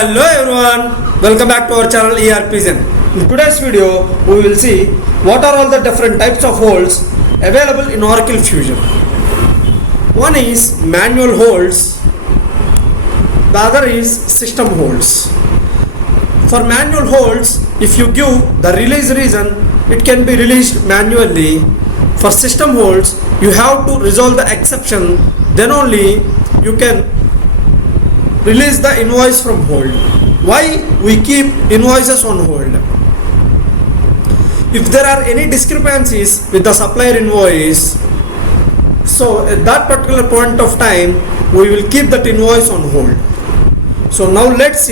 Hello everyone, welcome back to our channel ERPZEN. In today's video, we will see what are all the different types of holds available in Oracle Fusion. One is manual holds, the other is system holds. For manual holds, if you give the release reason, it can be released manually. For system holds, you have to resolve the exception, then only you can release the invoice from hold. Why we keep invoices on hold? If there are any discrepancies with the supplier invoice, so at that particular point of time we will keep that invoice on hold. So now let's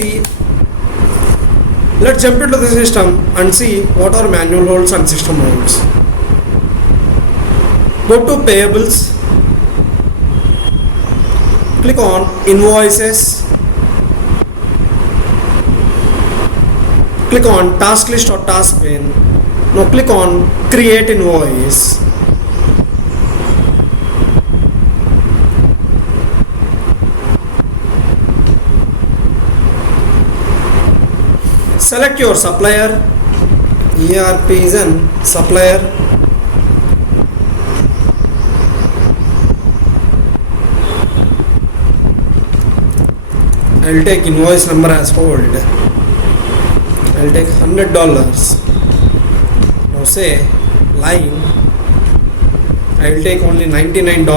jump into the system and see what are manual holds and system holds. Go to payables, click on invoices, click on task list or task pane. Now click on create invoice. Select your supplier, ERPZEN supplier. I'll take invoice number as hold. I'll take $100. Now say line, I'll take only $99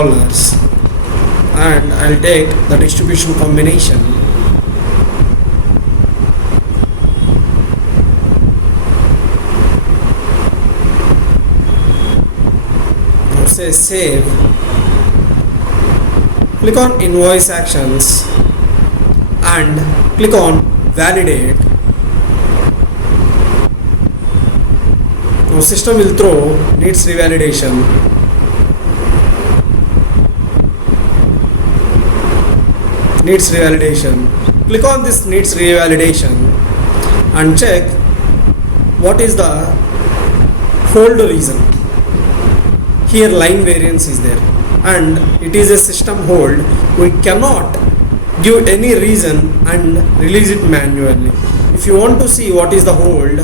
and I'll take the distribution combination. Now say save. Click on invoice actions and click on validate. Now system will throw needs revalidation. Needs revalidation. Click on this needs revalidation and check what is the hold reason. Here line variance is there and it is a system hold. We cannot give any reason and release it manually. If you want to see what is the hold,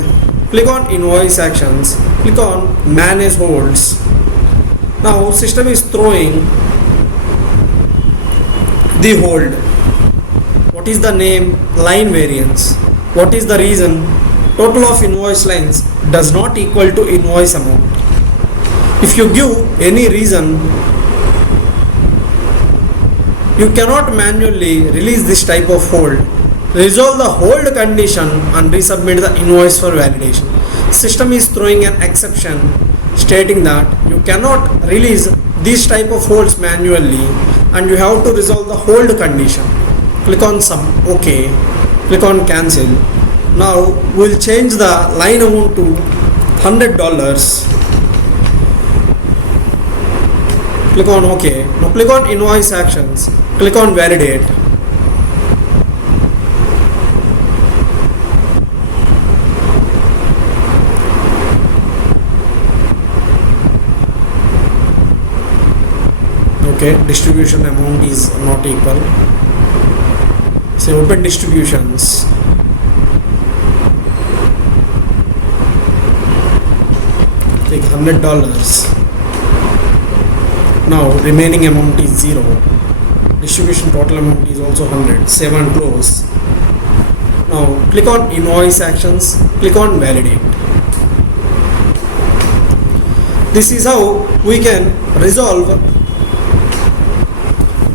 click on invoice actions, click on manage holds. Now system is throwing the hold. What is the name? Line variance. What is the reason? Total of invoice lines does not equal to invoice amount. If you give any reason, you cannot manually release this type of hold. Resolve the hold condition and resubmit the invoice for validation. System is throwing an exception stating that you cannot release this type of holds manually and you have to resolve the hold condition. Click on OK. Click on cancel. Now we'll change the line amount to $100. Click on OK. Now click on invoice actions. Click on validate. Okay, distribution amount is not equal. Say open distributions. Take $100. Now remaining amount is 0. Distribution total amount is also 100. Save and close. Now click on invoice actions, click on validate. This is how we can resolve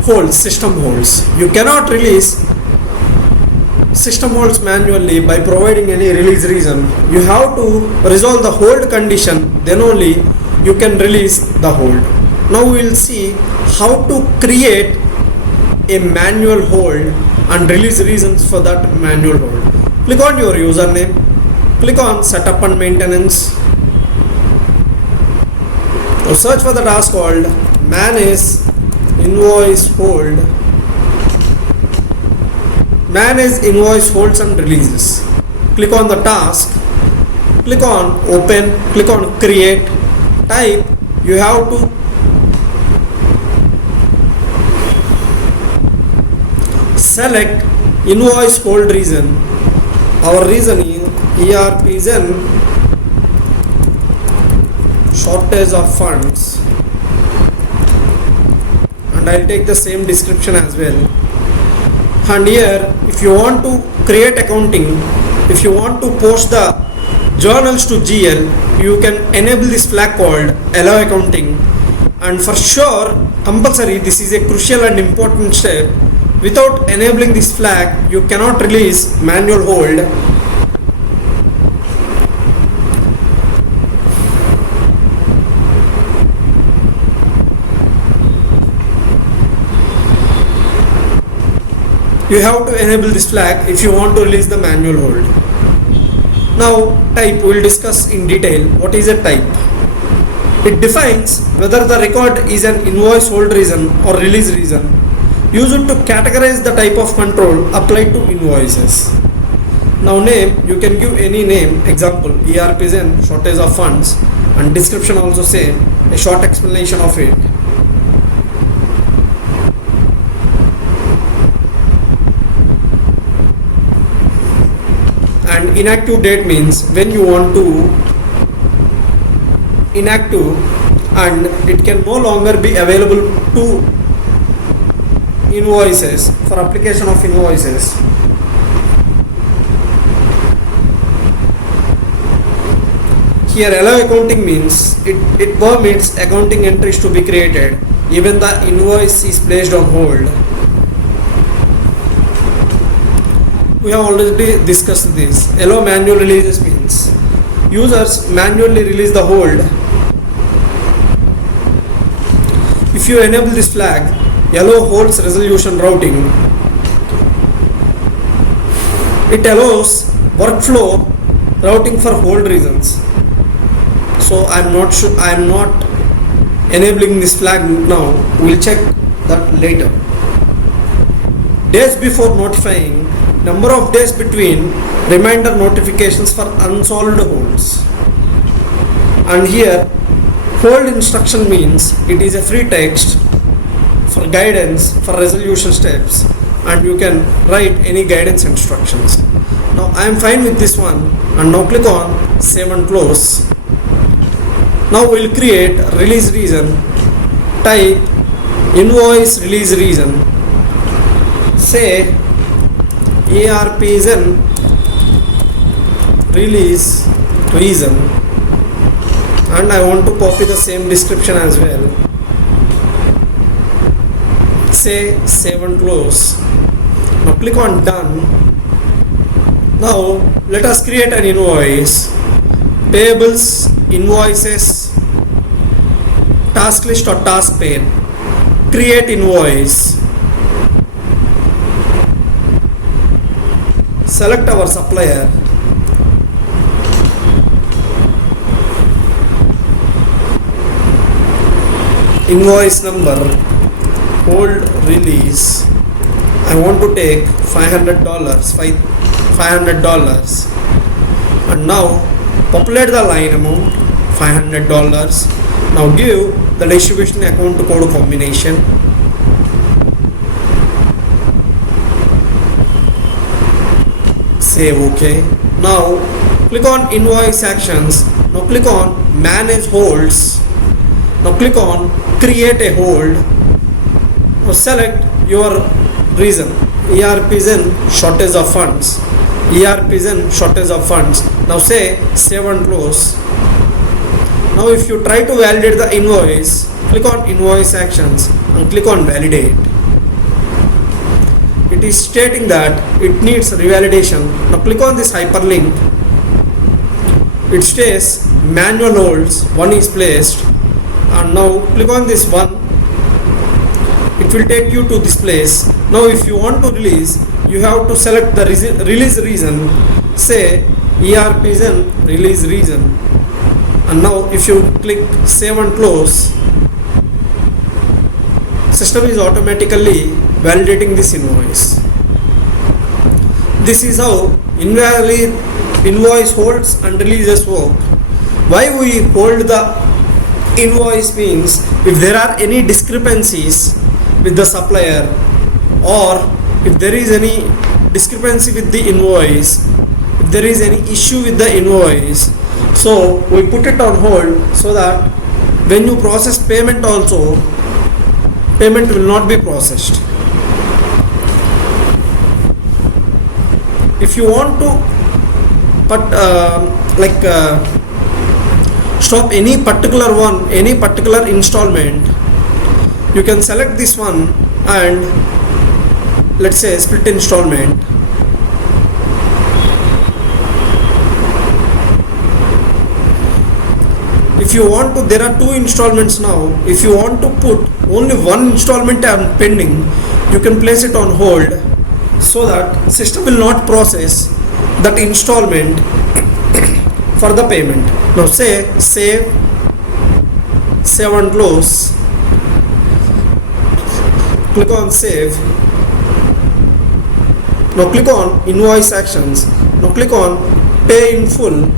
holds, system holds. You cannot release system holds manually by providing any release reason. You have to resolve the hold condition, then only you can release the hold. Now we will see how to create a manual hold and release reasons for that manual hold. Click on your username, click on setup and maintenance. Now search for the task called manage invoice hold. Manage invoice holds and releases. Click on the task, click on open, click on create, type. You have to select invoice hold reason. Our reason is ERPZEN shortage of funds, and I'll take the same description as well. And here, if you want to create accounting, if you want to post the journals to GL, you can enable this flag called allow accounting. And for sure, compulsory, this is a crucial and important step. Without enabling this flag, you cannot release manual hold. You have to enable this flag if you want to release the manual hold. Now, type, we will discuss in detail what is a type. It defines whether the record is an invoice hold reason or release reason. Use it to categorize the type of control applied to invoices. Now, name, you can give any name, example ERPZEN shortage of funds, and description also say a short explanation of it. And inactive date means when you want to inactive and it can no longer be available to invoices for application of invoices. Here allow accounting means it permits accounting entries to be created even the invoice is placed on hold. We have already discussed this. Allow manual releases means users manually release the hold. If you enable this flag, allow holds resolution routing. It allows workflow routing for hold reasons. So I am not enabling this flag now. We'll check that later. Days before notifying, number of days between reminder notifications for unsolved holds. And here hold instruction means it is a free text for guidance for resolution steps, and you can write any guidance instructions. Now I am fine with this one, and now click on save and close. Now we'll create release reason. Type invoice release reason. Say ERPZEN release reason, and I want to copy the same description as well. Say save and close. Now click on done. Now let us create an invoice. Payables, invoices, task list or task pane. Create invoice. Select our supplier. Invoice number, hold release. I want to take $500, $500, and now populate the line amount $500. Now give the distribution account code combination. Save OK. Now click on invoice actions. Now click on manage holds. Now click on create a hold. Now select your reason. ERPZEN shortage of funds. ERPZEN shortage of funds. Now say save and close. Now if you try to validate the invoice, click on invoice actions and click on validate. It is stating that it needs revalidation. Now click on this hyperlink. It says manual holds, one is placed, and now click on this one. It will take you to this place. Now if you want to release, you have to select the release reason. Say ERPZEN release reason, and now if you click save and close, system is automatically validating this invoice. This is how invoice holds and releases work. Why we hold the invoice means if there are any discrepancies with the supplier, or if there is any discrepancy with the invoice, if there is any issue with the invoice, so we put it on hold so that when you process payment also, payment will not be processed. If you want to stop any particular installment, you can select this one and let's say split installment. If you want to, there are two installments now. If you want to put only one installment on pending, you can place it on hold so that system will not process that installment for the payment. Now say save and close. Click on save. Now click on invoice actions. Now click on pay in full.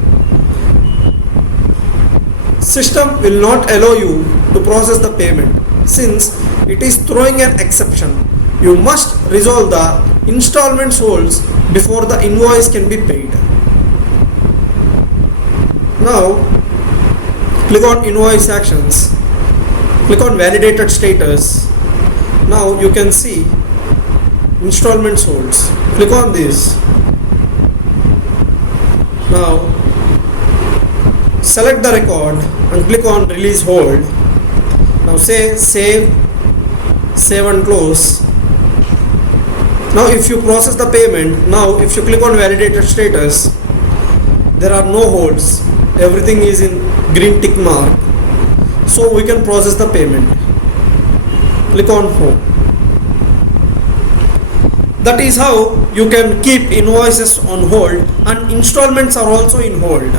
System will not allow you to process the payment since it is throwing an exception. You must resolve the installment holds before the invoice can be paid. Now click on invoice actions, click on validated status. Now you can see installment holds. Click on this. Now select the record and click on release hold. Now say save and close. Now if you process the payment, now if you click on validated status, there are no holds, everything is in green tick mark, so we can process the payment. Click on home. That is how you can keep invoices on hold and installments are also in hold.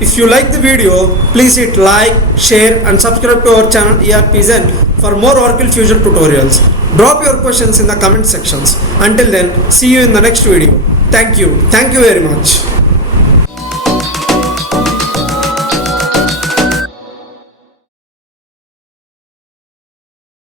If you like the video, please hit like, share and subscribe to our channel ERPZEN for more Oracle Fusion tutorials. Drop your questions in the comment sections. Until then, see you in the next video. Thank you very much.